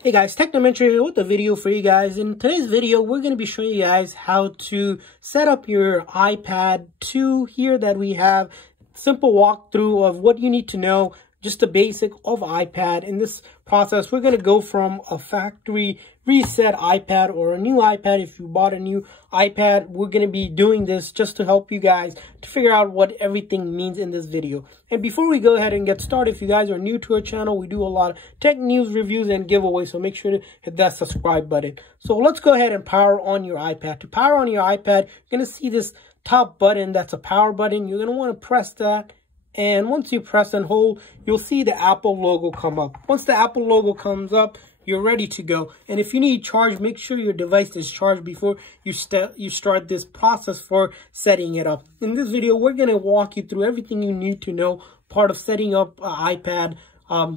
Hey guys, Technomentary here with a video for you guys. In today's video, we're going to be showing you guys how to set up your iPad 2 here that we have. Simple walkthrough of what you need to know, just the basic of iPad. In this process, we're going to go from a factory reset iPad or a new iPad. If you bought a new iPad, we're going to be doing this just to help you guys to figure out what everything means in this video. And before we go ahead and get started, if you guys are new to our channel, we do a lot of tech news, reviews, and giveaways. So make sure to hit that subscribe button. So let's go ahead and power on your iPad. To power on your iPad, you're going to see this top button. That's a power button. You're going to want to press that. And once you press and hold, you'll see the Apple logo come up. Once the Apple logo comes up, you're ready to go. And if you need charge, make sure your device is charged before you start this process for setting it up. In this video, we're going to walk you through everything you need to know, part of setting up an iPad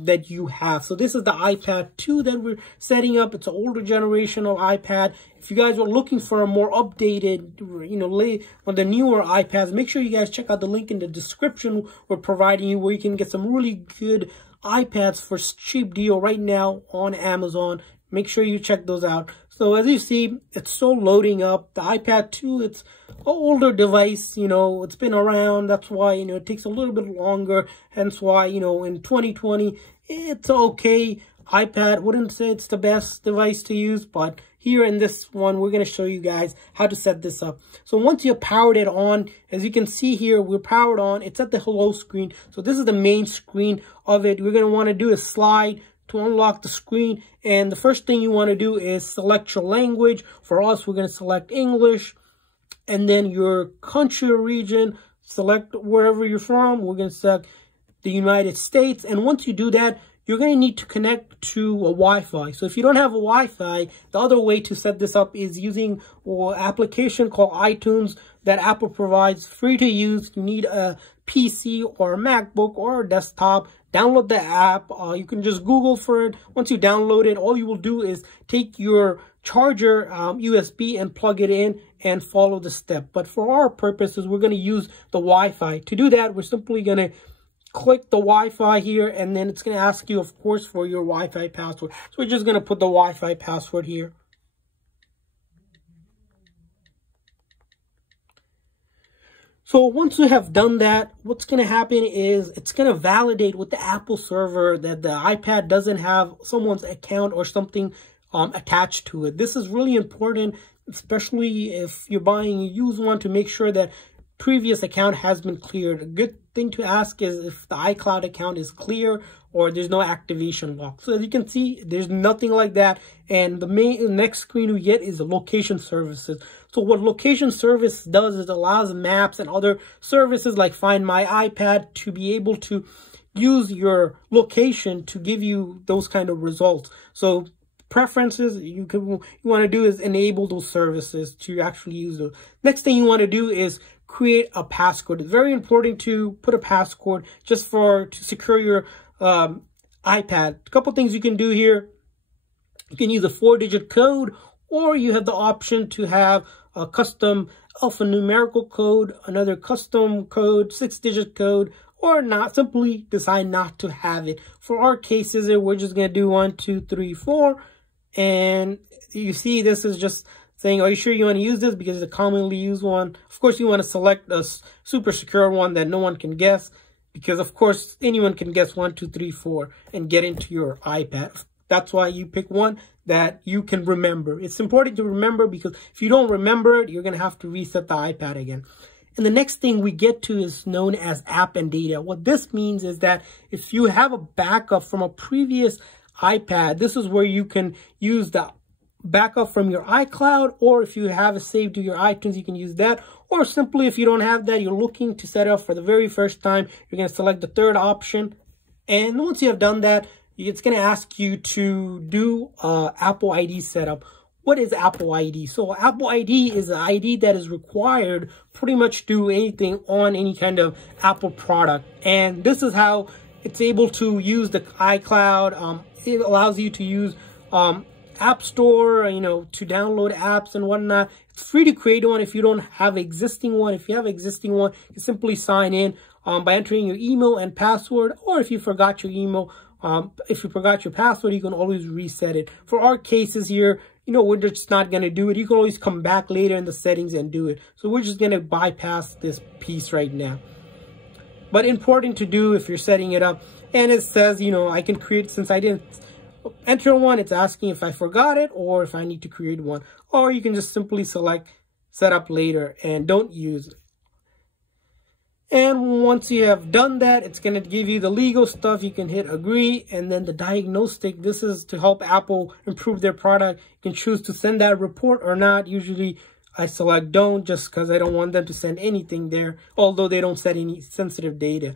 that you have. So this is the iPad 2 that we're setting up. It's an older generation of iPad. If you guys are looking for a more updated, on the newer iPads, make sure you guys check out the link in the description we're providing you, where you can get some really good iPads for cheap deal right now on Amazon. Make sure you check those out. So as you see, it's still loading up. The iPad 2, it's an older device, it's been around. That's why, it takes a little bit longer. Hence why, in 2020, it's okay. iPad, wouldn't say it's the best device to use, but here in this one, we're going to show you guys how to set this up. So once you powered it on, as you can see here, we're powered on. It's at the hello screen. So this is the main screen of it. We're going to want to do a slide to unlock the screen. And the first thing you want to do is select your language. For us, we're going to select English. And then your country or region, select wherever you're from. We're going to select the United States. And once you do that, you're going to need to connect to a Wi-Fi. So if you don't have a Wi-Fi, the other way to set this up is using an application called iTunes that Apple provides, free to use. You need a PC or a MacBook or a desktop. Download the app. You can just Google for it. Once you download it, all you will do is take your charger USB and plug it in and follow the step. But for our purposes, we're going to use the Wi-Fi. To do that, we're simply going to click the Wi-Fi here, and then it's going to ask you, of course, for your Wi-Fi password. So we're just going to put the Wi-Fi password here. So once you have done that, what's going to happen is it's going to validate with the Apple server that the iPad doesn't have someone's account or something attached to it. This is really important, especially if you're buying a used one, to make sure that previous account has been cleared. A good thing to ask is if the iCloud account is clear or there's no activation lock. So as you can see, there's nothing like that. And the next screen we get is the location services. So what location service does is it allows maps and other services like Find My iPad to be able to use your location to give you those kind of results. So preferences you want to do is enable those services to actually use those. Next thing you want to do is create a passcode. It's very important to put a passcode just to secure your iPad. A couple things you can do here. You can use a 4-digit code, or you have the option to have a custom alphanumerical code, another custom code, 6-digit code, or not. Simply decide not to have it. For our cases here, we're just going to do 1, 2, 3, 4. And you see, this is just saying, are you sure you want to use this? Because it's a commonly used one. Of course, you want to select a super secure one that no one can guess. Because, of course, anyone can guess 1, 2, 3, 4 and get into your iPad. That's why you pick one that you can remember. It's important to remember, because if you don't remember it, you're going to have to reset the iPad again. And the next thing we get to is known as app and data. What this means is that if you have a backup from a previous iPad, this is where you can use the backup from your iCloud, or if you have it saved to your iTunes, you can use that. Or simply, if you don't have that, you're looking to set up for the very first time, you're going to select the third option. And once you have done that, it's going to ask you to do Apple ID setup. What is Apple ID? So Apple ID is an ID that is required pretty much to do anything on any kind of Apple product. And this is how it's able to use the iCloud. It allows you to use App Store, to download apps and whatnot. It's free to create one if you don't have an existing one. If you have an existing one, you simply sign in by entering your email and password, or if you forgot your email If you forgot your password, you can always reset it. For our cases here, you know, we're just not going to do it. You can always come back later in the settings and do it. So we're just going to bypass this piece right now. But important to do if you're setting it up. And it says, you know, I can create, since I didn't enter one, it's asking if I forgot it or if I need to create one. Or you can just simply select set up later and don't use it. And once you have done that, it's going to give you the legal stuff. You can hit agree, and then the diagnostic. This is to help Apple improve their product. You can choose to send that report or not. Usually I select don't, just because I don't want them to send anything there, although they don't send any sensitive data.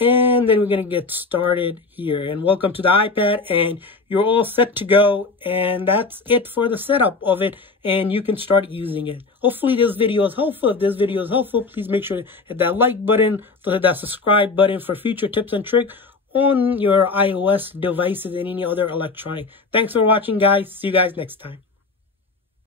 And then we're going to get started here. And welcome to the iPad, and you're all set to go. And that's it for the setup of it. And you can start using it. Hopefully this video is helpful. If this video is helpful, please make sure to hit that like button, hit that subscribe button for future tips and tricks on your iOS devices and any other electronic. Thanks for watching, guys. See you guys next time.